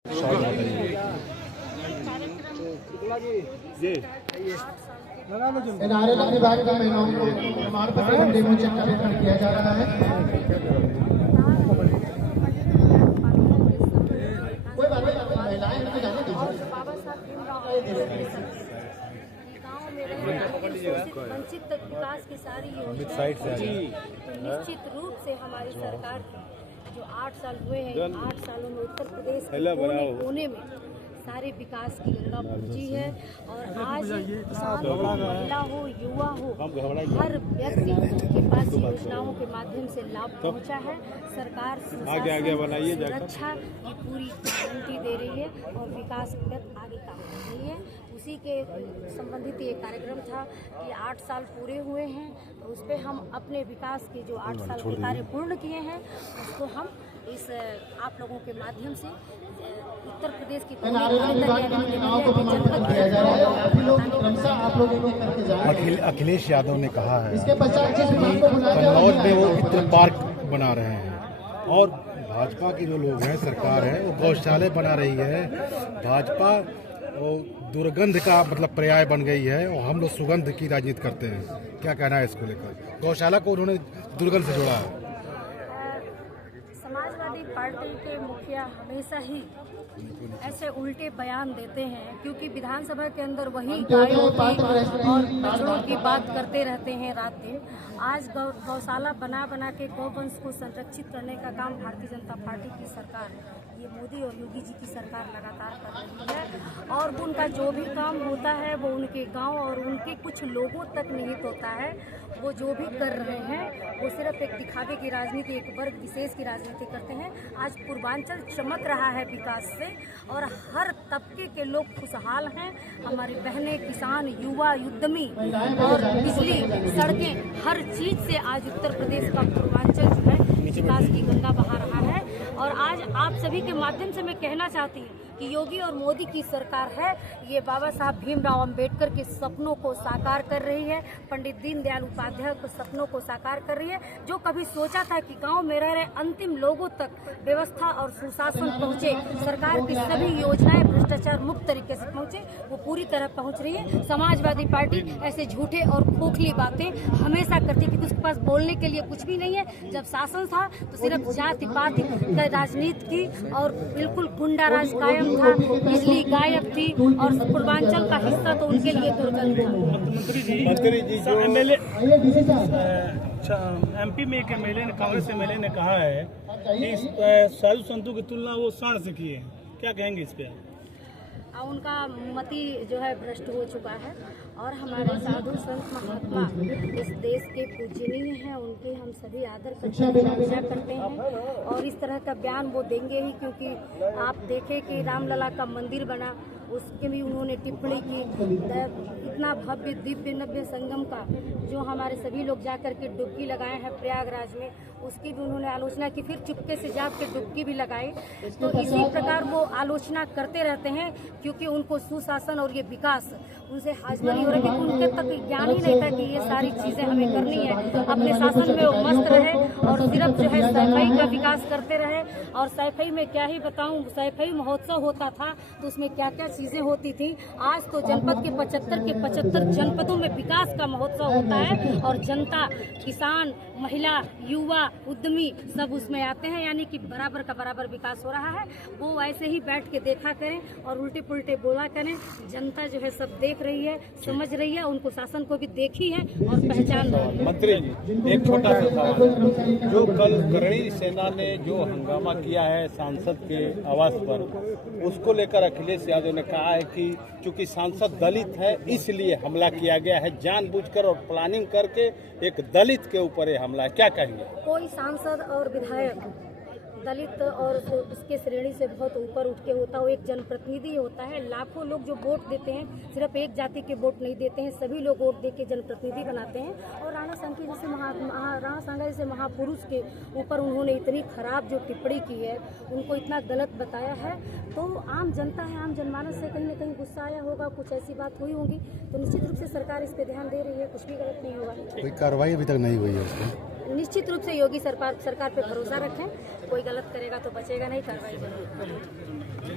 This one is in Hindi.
नारेला विभाग का महिलाओं को प्रमाण पत्र डेमो चेक का वितरण किया जा रहा है। कोई बात नहीं, महिलाएं जाने दीजिए। वंचित तक विकास की सारी योजनाएं निश्चित रूप से हमारी सरकार जो 8 साल हुए हैं, 8 सालों में उत्तर प्रदेश के कोने में सारे विकास की गंगा पहुंची है। और आज किसान हो, महिला हो, युवा हो, हर व्यक्ति के पास योजनाओं के माध्यम से लाभ पहुंचा है। सरकार सुरक्षा की पूरी गारंटी दे रही है और विकास आगे काम कर रही है। उसी के संबंधित ये कार्यक्रम था कि 8 साल पूरे हुए हैं, तो उस पर हम अपने विकास के जो 8 साल के कार्य पूर्ण किए हैं उसको हम इस आप लोगों के माध्यम से उत्तर प्रदेश की अखिलेश यादव ने कहा है कन्नौज में वो चित्र पार्क बना रहे हैं और भाजपा के जो लोग हैं, सरकार है, वो गौशाले बना रही है। भाजपा वो दुर्गंध का मतलब पर्याय बन गई है और हम लोग सुगंध की राजनीति करते हैं। क्या कहना है इसको लेकर? गौशाला को उन्होंने दुर्गंध से जोड़ा है। समाजवादी पार्टी के मुखिया हमेशा ही ऐसे उल्टे बयान देते हैं, क्योंकि विधानसभा के अंदर वही गायों की और बछड़ों की बात करते रहते हैं रात दिन। आज गौशाला बना बना के गौवंश को संरक्षित करने का काम भारतीय जनता पार्टी की सरकार, ये मोदी और योगी जी की सरकार लगातार कर रही है। और उनका जो भी काम होता है वो उनके गांव और उनके कुछ लोगों तक निहित होता है। वो जो भी कर रहे हैं वो सिर्फ एक दिखावे की राजनीति, एक वर्ग विशेष की राजनीति करते हैं। आज पूर्वांचल चमक रहा है विकास से और हर तबके के लोग खुशहाल हैं। हमारी बहनें, किसान, युवा, उद्यमी और बिजली, सड़कें, हर चीज से आज उत्तर प्रदेश का पूर्वांचल जो है विकास की गंगा बहा रहा है। और आज आप सभी के माध्यम से मैं कहना चाहती हूँ कि योगी और मोदी की सरकार है, ये बाबा साहब भीमराव अंबेडकर के सपनों को साकार कर रही है, पंडित दीनदयाल उपाध्याय के सपनों को साकार कर रही है। जो कभी सोचा था कि गांव में रह रहे अंतिम लोगों तक व्यवस्था और सुशासन पहुंचे, सरकार की सभी योजनाएं भ्रष्टाचार मुक्त तरीके से पहुंचे, वो पूरी तरह पहुंच रही है। समाजवादी पार्टी ऐसे झूठे और खोखली बातें हमेशा करती है कि उसके पास बोलने के लिए कुछ भी नहीं है। जब शासन था तो सिर्फ जाति पाति राजनीति की और बिल्कुल गुंडा राज कायम था, बिजली गायब थी और पूर्वांचल का हिस्सा तो उनके लिए दुर्गंध था। मंत्री जी जो एमपी में एक एमएलए ने, कांग्रेस एमएलए ने कहा है कि साधु संतों की तुलना वो सांड से की है, क्या कहेंगे इस पे? उनका मति जो है भ्रष्ट हो चुका है और हमारे साधु संत महात्मा इस देश के पूजनीय हैं, उनके हम सभी आदर करते हैं और इस तरह का बयान वो देंगे ही, क्योंकि आप देखें कि रामलला का मंदिर बना, उसके भी उन्होंने टिप्पणी की। इतना भव्य दिव्य नव्य संगम का जो हमारे सभी लोग जाकर के डुबकी लगाए हैं प्रयागराज में, उसकी भी उन्होंने आलोचना की, फिर चुपके से जाकर डुबकी भी लगाई। तो इसी प्रकार वो आलोचना करते रहते हैं, क्योंकि उनको सुशासन और ये विकास उनसे हासिल नहीं हो रहा, क्योंकि उनके तक ज्ञान ही नहीं था कि ये सारी चीजें हमें करनी है। अपने शासन में वो मस्त रहे और सिर्फ जो है सैफई का विकास करते रहे। और सैफई में क्या ही बताऊं, सैफई महोत्सव होता था तो उसमें क्या क्या चीजें होती थी। आज तो जनपद के 75 जनपदों में विकास का महोत्सव होता है और जनता, किसान, महिला, युवा, उद्यमी सब उसमें आते हैं, यानी कि बराबर का बराबर विकास हो रहा है। वो ऐसे ही बैठ के देखा करें और उल्टे पुल्टे बोला करें। जनता जो है सब देख रही है, समझ रही है, उनको शासन को भी देखी है और पहचान रही है। मंत्री जी, एक छोटा सा सवाल, जो कल करणी सेना ने जो हंगामा किया है सांसद के आवास पर, उसको लेकर अखिलेश यादव ने कहा है कि चूंकि सांसद दलित है इसलिए हमला किया गया है, जानबूझकर और प्लानिंग करके एक दलित के ऊपर ये हमला है, क्या कहेंगे? कोई सांसद और विधायक दलित और उसके श्रेणी से बहुत ऊपर उठ के होता, वो एक जनप्रतिनिधि होता है। लाखों लोग जो वोट देते हैं सिर्फ एक जाति के वोट नहीं देते हैं, सभी लोग वोट दे के जनप्रतिनिधि बनाते हैं। और राणा सांगा जैसे महापुरुष के ऊपर उन्होंने इतनी खराब जो टिप्पणी की है, उनको इतना गलत बताया है, तो आम जनता है, आम जनमानस से कहीं ना कहीं गुस्सा आया होगा, कुछ ऐसी बात हुई होगी। तो निश्चित रूप से सरकार इस पे ध्यान दे रही है, कुछ भी गलत नहीं होगा। कोई कार्रवाई अभी तक नहीं हुई है उसमें? निश्चित रूप से योगी सरकार पे भरोसा रखें, कोई गलत करेगा तो बचेगा नहीं, कार्रवाई जरूर।